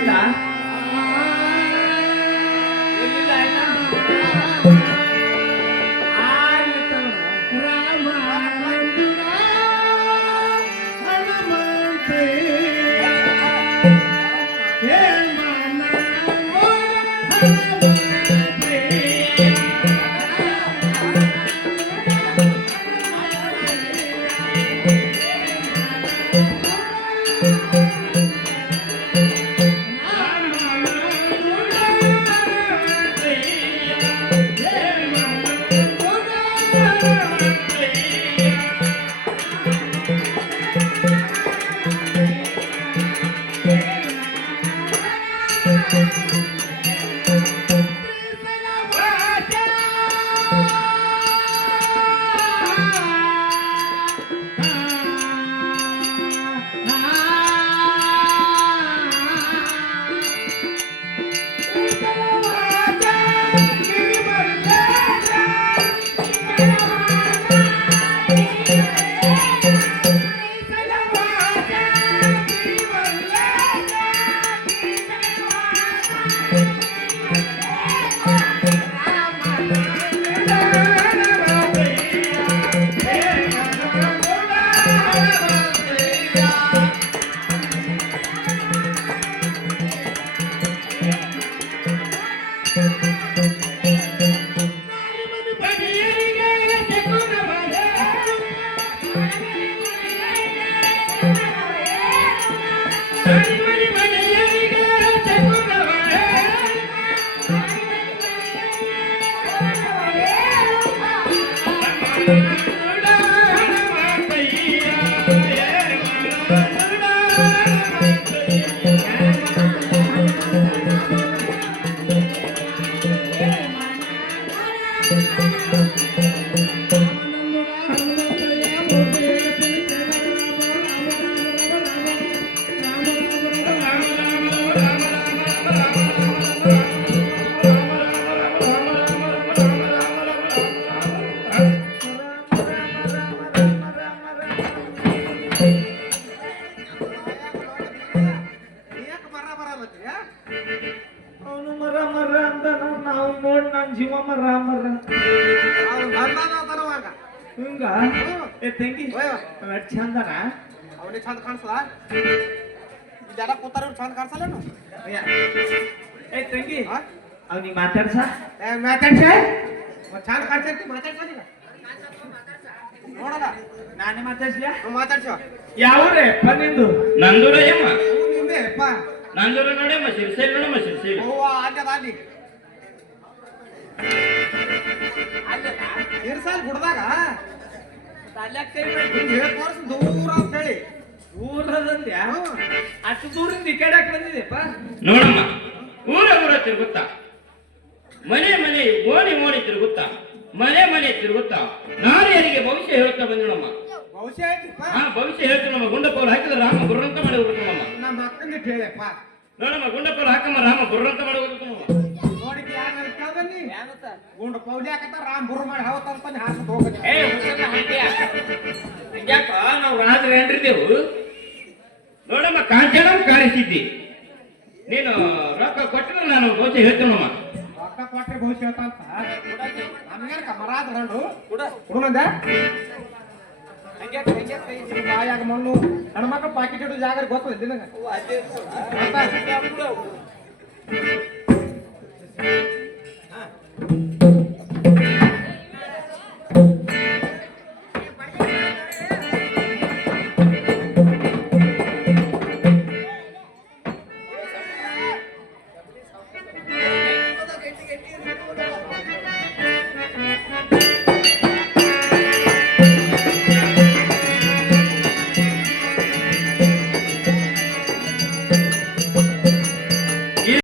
ಇಲ್ಲ ಅವನು ಮರ ಮರ ಅಂತ ನಾವು ನೋಡಿ ನನ್ನ ಜೀವ ಮರ ಮರ ಹಿಂಗ ಏ ತಂಗಿ ಚಂದನ ಅವನಿಗೆ ಚಂದ ಕಾಣಿಸಲ್ಲ ಇದೆಲ್ಲ ಕೂತಾರ ಚಂದ ಕಾಣಿಸಲ್ಲೇನು ಏ ತಂಗಿ ಅವ್ನಿಗೆ ಮಾತಾಡ್ಸ ಮಾತಾಡ್ಸ ಚಂದ ಕಾಣಿಸ್ತೈತಿ ಮಾತಾಡ್ಸ ನೋಡಲ್ಲ ನಾನೇ ಮಾತಾಡ್ಸ್ಲಾ ಮಾತಾಡ್ಸೋ ಯಾವ್ರೆ ನಿಂದು ನಂದೂರ ಯಮ್ಮ ನಿಂದೆ ಅಪ್ಪ ನಂದೂರ ನೋಡಮ್ಮ ಸಿರ್ಸೇರಿ ನೋಡಮ್ಮ ಸಿರ್ಸೇರಿ ಅವ್ವ ಆಗ್ಯದ ಅಲ್ಲಿ ಇರ್ಸಾಲ್ ಗುಡ್ದಾಗ ದೂರ ಅಂತ ಹೇಳಿ ದೂರದಂದ್ಯಾ ಅಷ್ಟು ದೂರಿಂದ ಈ ಕಡೆ ಬಂದಿದೆಪ್ಪ ನೋಡಮ್ಮ ಊರ ಊರ ತಿರುಗುತ್ತಾ ಮನೆ ಮನೆ ಓಣಿ ಓಣಿ ತಿರುಗುತ್ತಾ ಮನೆ ಮನೆ ತಿರುಗುತ್ತಾ ನಾರಿಯರಿಗೆ ಭವಿಷ್ಯ ಹೇಳ್ತಾ ಬಂದಿನಮ್ಮ ಭವಿಷ್ಯ ಐತಿಪ್ಪ ಹಾ ಭವಿಷ್ಯ ಹೇಳ್ತೀನಿ ನಮ್ಮ ಗುಂಡಪ್ಪವ್ರು ಹಾಕಿದ್ರೆ ರಾಮ ಬುರ್ರಂತ ಮಾಡಿ ಹೋಗ್ಬೇಕಮ್ಮ ನಮ್ಮ ಅಕ್ಕಂಗೆ ಹೇಳಿಯಪ್ಪ ನೋಡಮ್ಮ ಗುಂಡಪ್ಪವ್ರು ಹಾಕಮ್ಮ ರಾಮ ಬುರ್ರಂತ ಮಾಡಿ ಹೋಗ್ಬೇಕಮ್ಮ ನೋಡಿದ್ಯ ಯಾರು ಕೇಳ್ದನಿ ಗುಂಡ ಪೌಲಿ ಹಾಕತ್ತ ರಾಮ್ ಬುರ್ ಮಾಡಿ ಹವತ್ತಂತ ಹಾಕತ್ ಹೋಗಲಿ ಏ ಹುಚ್ಚನ ಹಂಗ್ಯಾಕ ನಾವು ರಾತ್ರಿ ಏನ್ರಿದೆವು ನೋಡಮ್ಮ ಕಾಂಚನ ಕಾಣಿಸಿದ್ದಿ ನೀನು ರೊಕ್ಕ ಕೊಟ್ಟರೆ ನಾನು ಭವಿಷ್ಯ ಹೇಳ್ತೀನಮ್ಮ ರೊಕ್ಕ ಕೊಟ್ರೆ ಭವಿಷ್ಯ ಹೇಳ್ತಂತ ನಮ್ಗೇನ ಕಮರಾದ ಎರಡು ಹುಡುಗಂದ ಬಾಯಾಗ ಮಣ್ಣು ಹೆಣ್ಮಕ್ಳು ಪಾಕಿಟ್ ಇಡೋ ಜಾಗ ಗೊತ್ತದ ನಿನಗ